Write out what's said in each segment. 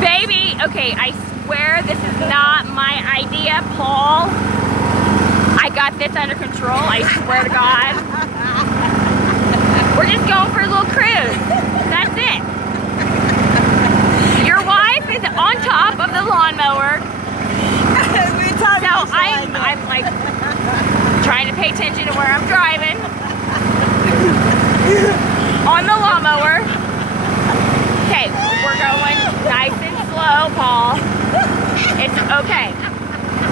Baby, okay, I swear this is not my idea, Paul. I got this under control, I swear to God. We're just going for a little cruise. That's it. Your wife is on top of the lawnmower. So I'm like trying to pay attention to where I'm driving on the lawnmower. Okay, we're going nice and slow, Paul. It's okay.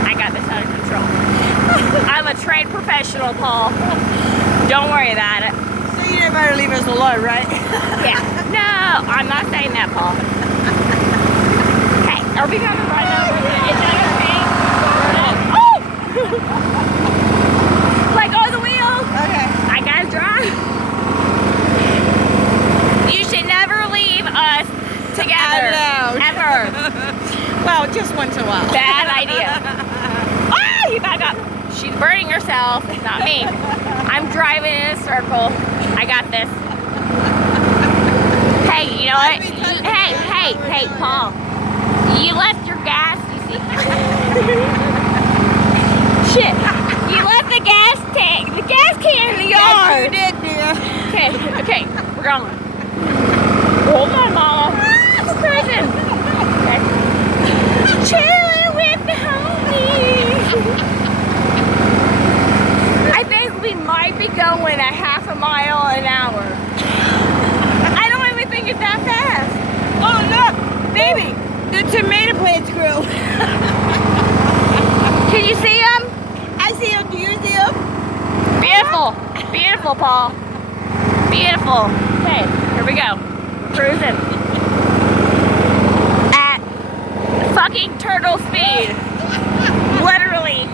I got this under control. I'm a trained professional, Paul. Don't worry about it. So you didn't better leave us alone, right? Yeah. No, I'm not saying that, Paul. Hey, are we gonna run over the Oh! Let go of the wheel. Okay. I gotta drive. You should never leave us together. I know. Ever. Well, just once in a while. Bad idea. Oh, you back up. She's burning herself, not me. I'm driving in a circle. I got this. Hey, you know what? Hey, Paul. You left your gas, you see. Shit. You left the gas tank, the gas can in the yard. Yes, you did, dear. Okay, we're going. Hold on, Mama. We're cruising. Okay. Chilling with the homies. I think we might be going at half a mile an hour. I don't even think it's that fast. Oh, look, baby, the tomato plants grew. Can you see them? I see them. Do you see them? Beautiful. Beautiful, Paul. Beautiful. Okay, here we go. We're cruising. At fucking turtle speed. Literally.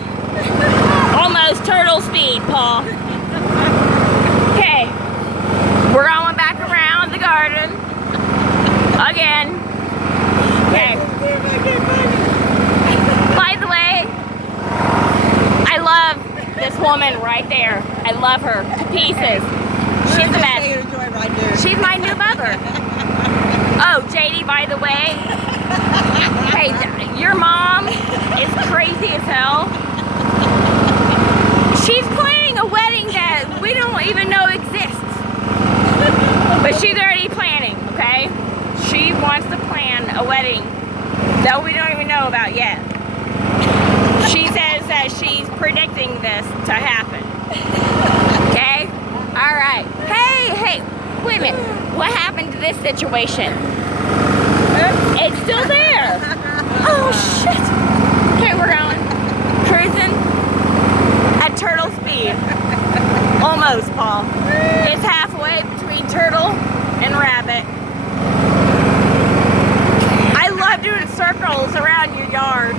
Almost turtle speed, Paul. Okay. We're going back around the garden. Again. Okay. By the way, I love this woman right there. I love her to pieces. She's the best. She's my new mother. Oh, JD, by the way. Hey, your mom is crazy as hell. She's planning a wedding that we don't even know exists. But she's already planning, okay? She wants to plan a wedding that we don't even know about yet. She says that she's predicting this to happen. Okay? Alright. Hey, wait a minute. What happened to this situation? It's still there. Oh, shit. Okay, we're going. Cruising at turtle speed. Almost, Paul. It's halfway between turtle and rabbit. I love doing circles around your yard.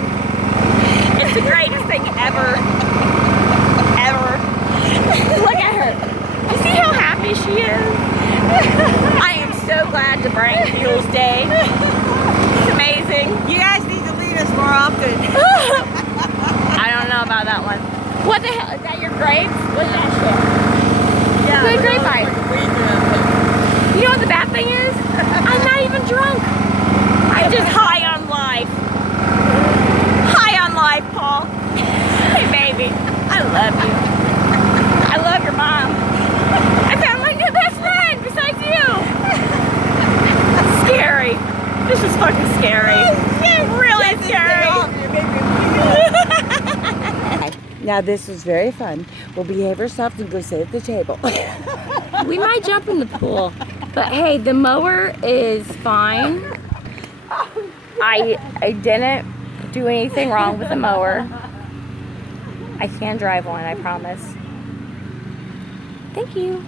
It's the greatest thing ever. Ever. Look at her. You see how happy she is? I am so glad to bring Fuels Day. It's amazing. You guys need to leave us more often. I don't know about that one. What the hell? Is that your grapes? What's that shit? Yeah. Good grapevine. You know what the bad thing is? I'm not even drunk. I'm just high on life. High on life, Paul. Hey, baby. I love you. I love your mom. I found my new best friend besides you. Scary. This is fucking scary. Really scary. Now this was very fun. We'll behave ourselves and go sit at the table. We might jump in the pool. But hey, the mower is fine. I didn't do anything wrong with the mower. I can drive one, I promise. Thank you.